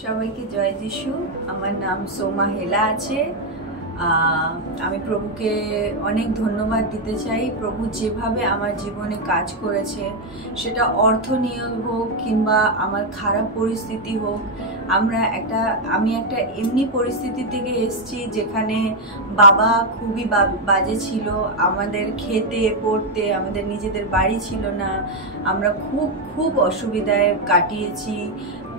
সবাইকে জয় যিশু। আমার নাম সোমা হেলা আছে। আমি প্রভুকে অনেক ধন্যবাদ দিতে চাই। প্রভু যেভাবে আমার জীবনে কাজ করেছে, সেটা অর্থনীয় হোক কিংবা আমার খারাপ পরিস্থিতি হোক, আমি একটা এমনি পরিস্থিতি থেকে এসেছি যেখানে বাবা খুবই বাজে ছিল। আমাদের খেতে পড়তে আমাদের নিজেদের বাড়ি ছিল না। আমরা খুব অসুবিধায় কাটিয়েছি।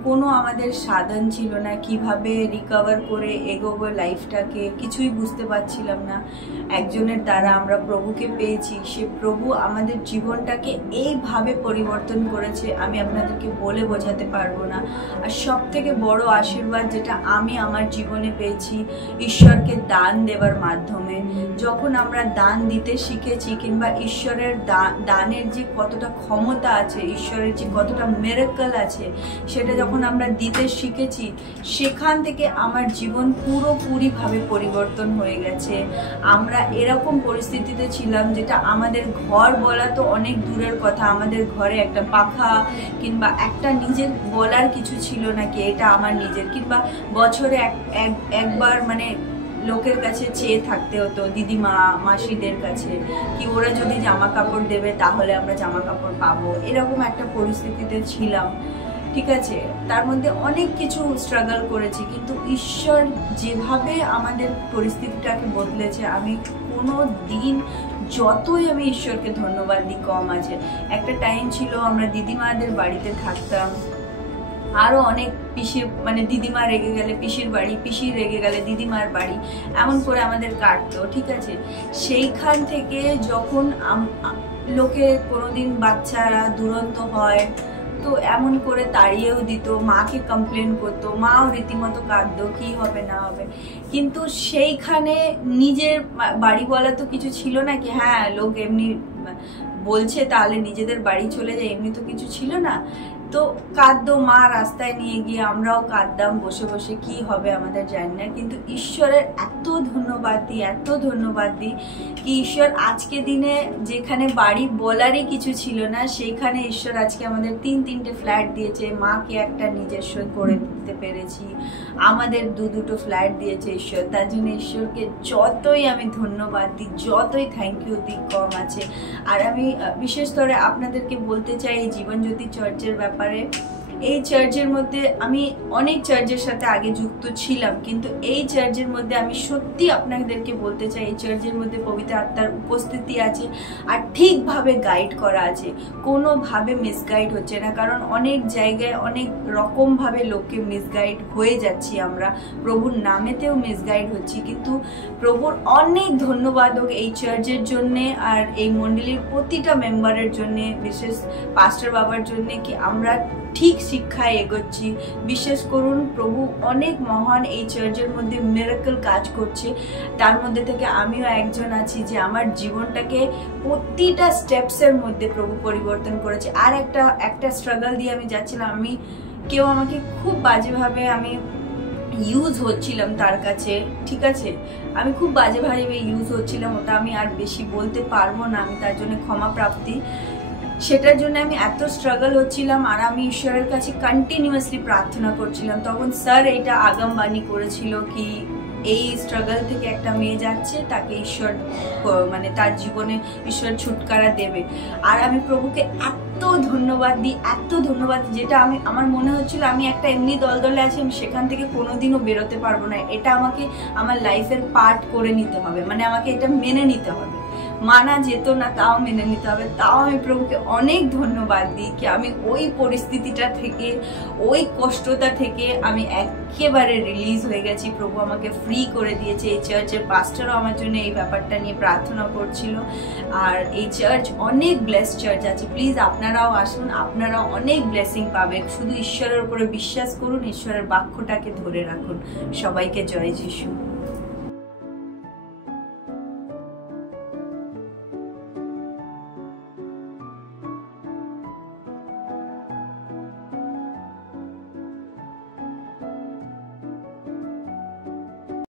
কোনো আমাদের সাধন ছিল না, কিভাবে রিকভার করে এগোবো লাইফটাকে, কিছুই বুঝতে পারছিলাম না। একজনের দ্বারা আমরা প্রভুকে পেয়েছি। সে প্রভু আমাদের জীবনটাকে এইভাবে পরিবর্তন করেছে, আমি আপনাদেরকে বলে বোঝাতে পারবো না। আর সব থেকে বড় আশীর্বাদ যেটা আমি আমার জীবনে পেয়েছি, ঈশ্বরকে দান দেওয়ার মাধ্যমে। যখন আমরা দান দিতে শিখেছি কিংবা ঈশ্বরের দানের যে কতটা ক্ষমতা আছে, ঈশ্বরের যে কতটা মিরাকল আছে, সেটা যখন আমরা দিতে শিখেছি, সেখান থেকে আমার জীবন পুরোপুরিভাবে পরিবর্তন হয়ে গেছে। আমরা এরকম পরিস্থিতিতে ছিলাম যেটা আমাদের ঘর বলা তো অনেক দূরের কথা, আমাদের ঘরে একটা পাখা কিংবা একটা নিজের বলার কিছু ছিল নাকি এটা আমার নিজের, কিংবা বছরে একবার মানে লোকের কাছে চেয়ে থাকতে হতো, দিদিমা মাসিদের কাছে, কি ওরা যদি জামা কাপড় দেবে তাহলে আমরা জামা কাপড় পাবো। এরকম একটা পরিস্থিতিতে ছিলাম, ঠিক আছে। তার মধ্যে অনেক কিছু স্ট্রাগল করেছি, কিন্তু ঈশ্বর যেভাবে আমাদের পরিস্থিতিটাকে বদলেছে, আমি কোনো দিন যতই আমি ঈশ্বরকে ধন্যবাদ দিই কম আছে। একটা টাইম ছিল আমরা দিদিমাদের বাড়িতে থাকতাম, আরও অনেক পিসির মানে দিদিমা রেগে গেলে পিসির বাড়ি, পিসি রেগে গেলে দিদিমার বাড়ি, এমন করে আমাদের কাটতো, ঠিক আছে। সেইখান থেকে যখন লোকে কোনোদিন বাচ্চারা দুরন্ত হয় তো এমন করে তাড়িয়েও দিত, মাকে কমপ্লেন করতো, মাও রীতিমতো কাঁদতো কি হবে না হবে। কিন্তু সেইখানে নিজের বাড়ি বলা তো কিছু ছিল না, কি হ্যাঁ লোক এমনি বলছে তাহলে নিজেদের বাড়ি চলে যায়, এমনি তো কিছু ছিল না। তো কাঁদতো মা, রাস্তায় নিয়ে গিয়ে আমরাও কাঁদতাম বসে বসে, কি হবে আমাদের জানি না। কিন্তু ঈশ্বরের এত ধন্যবাদ দিই কি ঈশ্বর আজকে দিনে যেখানে বাড়ি বলারই কিছু ছিল না, সেইখানে ঈশ্বর আজকে আমাদের তিনটে ফ্ল্যাট দিয়েছে। মাকে একটা নিজস্ব করে দিতে পেরেছি, আমাদের দুটো ফ্ল্যাট দিয়েছে ঈশ্বর। তার জন্য ঈশ্বরকে যতই আমি ধন্যবাদ দিই, যতই থ্যাংক ইউ দিই কম আছে। আর আমি বিশেষ করে আপনাদেরকে বলতে চাই এই জীবনজ্যোতি চার্চের ব্যাপারে। এই চার্চের মধ্যে আমি অনেক চার্চের সাথে আগে যুক্ত ছিলাম, কিন্তু এই চার্চের মধ্যে আমি সত্যি আপনাদেরকে বলতে চাই, এই চার্চের মধ্যে পবিত্র আত্মার উপস্থিতি আছে আর ঠিকভাবে গাইড করা আছে, কোনোভাবে মিসগাইড হচ্ছে না। কারণ অনেক জায়গায় অনেক রকমভাবে লোককে মিসগাইড হয়ে যাচ্ছি, আমরা প্রভুর নামেতেও মিসগাইড হচ্ছি। কিন্তু প্রভুর অনেক ধন্যবাদ হোক এই চার্চের জন্যে আর এই মণ্ডলীর প্রতিটা মেম্বারের জন্যে, বিশেষ পাস্টার বাবার জন্যে, কি আমরা ঠিক শিক্ষায় এগোচ্ছি। বিশ্বাস করুন, প্রভু অনেক মহান এই চার্চের মধ্যে মিরাকল কাজ করছে। তার মধ্যে থেকে আমিও একজন আছি যে আমার জীবনটাকে প্রতিটা স্টেপসের মধ্যে প্রভু পরিবর্তন করেছে। আর একটা স্ট্রাগল দিয়ে আমি যাচ্ছিলাম, কেউ আমাকে খুব বাজেভাবে আমি ইউজ হচ্ছিলাম তার কাছে, ঠিক আছে। আমি খুব বাজেভাবে ইউজ হচ্ছিলাম, ওটা আমি আর বেশি বলতে পারবো না, আমি তার জন্য ক্ষমা প্রাপ্তি। সেটার জন্য আমি এত স্ট্রাগল হচ্ছিলাম আর আমি ঈশ্বরের কাছে কন্টিনিউয়াসলি প্রার্থনা করছিলাম। তখন স্যার এইটা আগামবাণী করেছিল কি এই স্ট্রাগল থেকে একটা মেয়ে যাচ্ছে, তাকে ঈশ্বর মানে তার জীবনে ঈশ্বর ছুটকারা দেবে। আর আমি প্রভুকে এত ধন্যবাদ দিই, যেটা আমার মনে হচ্ছিল আমি একটা এমনি দলদলে আছি, আমি সেখান থেকে কোনোদিনও বেরোতে পারবো না। এটা আমাকে আমার লাইফের পার্ট করে নিতে হবে, মানে আমাকে এটা মেনে নিতে হবে। মানা যেত না, তাও মেনে নিতে হবে। তাও আমি প্রভুকে অনেক ধন্যবাদ দিই কি আমি ওই পরিস্থিতিটা থেকে, ওই কষ্টটা থেকে আমি একেবারে রিলিজ হয়ে গেছি। প্রভু আমাকে ফ্রি করে দিয়েছে। এই চার্চের পাস্টারও আমার জন্য এই ব্যাপারটা নিয়ে প্রার্থনা করছিল। আর এই চার্চ অনেক ব্লেসড চার্চ আছে, প্লিজ আপনারাও আসুন, আপনারাও অনেক ব্লেসিং পাবেন। শুধু ঈশ্বরের উপরে বিশ্বাস করুন, ঈশ্বরের বাক্যটাকে ধরে রাখুন। সবাইকে জয় যিশু।